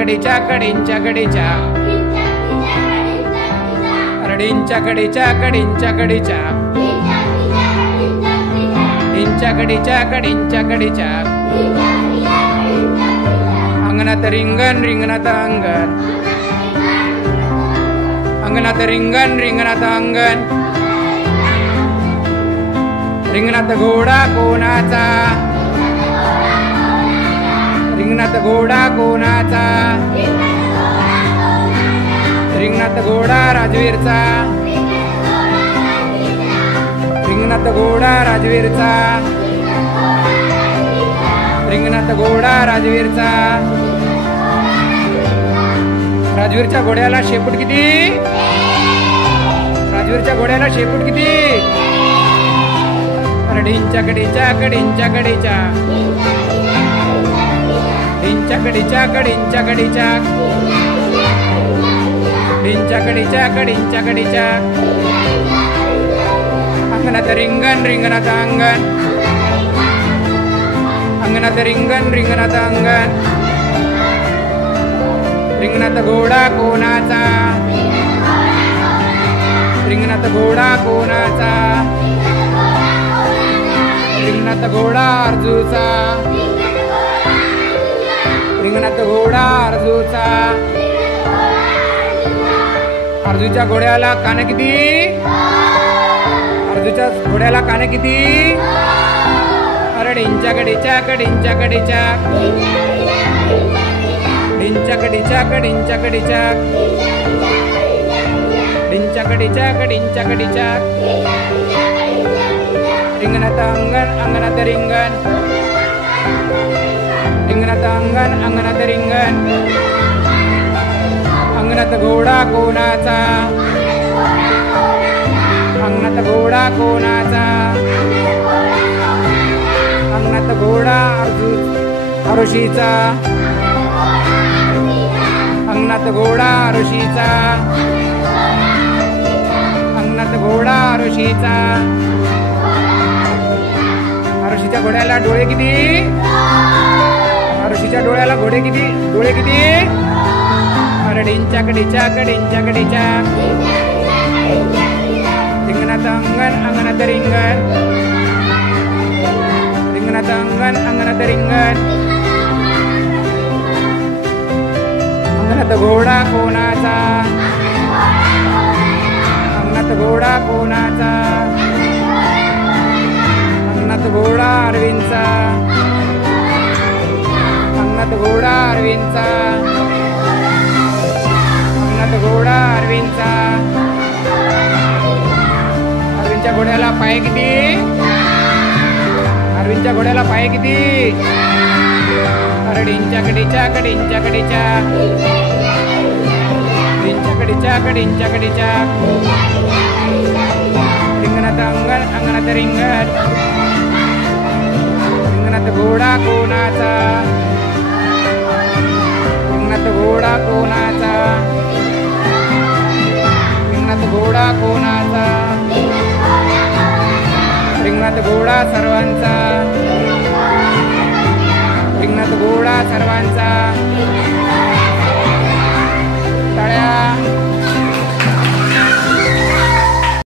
कडीच्या कडींच्या कडीच्या कडींच्या कडीच्या कडींच्या कडीच्या कडींच्या कडीच्या कडींच्या कडीच्या अंगणात रिंगण रिंगणात अंगण अंगणात रिंगण रिंगणात अंगण रिंगणात घोडा कोणाचा रिंगणात घोडा कोणाचा रिंगणात घोडा राजवीरचा रिंगणात घोडा राजवीरचा रिंगणात घोडा राजवीरचा राजवीरच्या घोड्याला शेपूट किती राजवीरच्या घोड्याला शेपूट किती कडींच्या कडीच्या कडींच्या कडीच्या कडींच्या कडीच्या कडींच्या कडीच्या कडींच्या कडीच्या कडींच्या कडीच्या अंगणात रिंगण रिंगणात अंगण अंगणात रिंगण रिंगणात अंगण रिंगणात घोडा कोणाचा रिंगणात घोडा कोणाचा रिंगणात घोडा अर्जुचा रिंगणात घोडा अर्जुचा अर्जुच्या घोड्याला कान किती अर्जुच्या घोड्याला कान किती कडींच्या कडीच्या कडींच्या कडीच्या कडींच्या कडीच्या कडींच्या कडीच्या कडींच्या कडीच्या कडींच्या कडीच्या रिंगणात अंगण अंगणात रिंगण रिंगणात अंगण अंगणात रिंगण अंगणात घोडा कोणाचा अंगणात घोडा कोणाचा अंगणात घोडा आरुषीचा अंगणात घोडा आरुषीचा अंगणात घोडा आरुषीचा आरुषीच्या घोड्याला डोळे किती आरुषीच्या डोळ्याला डोळे किती कडींच्या कडीच्या कडींच्या कडीच्या रिंगणात अंगण अंगणात रिंगण रिंगणात अंगण अंगणात रिंगण अंगणात घोडा कोणाचा अंगणात घोडा कोणाचा अंगणात घोडा अरविंदचा अंगणात घोडा अरविंदचा अंगणात घोडा अरविंदचा अरविंदच्या घोड्याला पाय किती अरविंदच्या घोड्याला पाय किती कडींच्या कडीच्या कडींच्या कडीच्या कडींच्या कडीच्या कडींच्या कडीच्या रिंगणात अंगण अंगणात रिंगण रिंगणात घोडा कोणाचा रिंगणात घोडा कोणाचा रिंगणात घोडा कोणाचा रिंगणात घोडा सर्वांचा रिंगणात घोडा सर्वांचा टाळ्या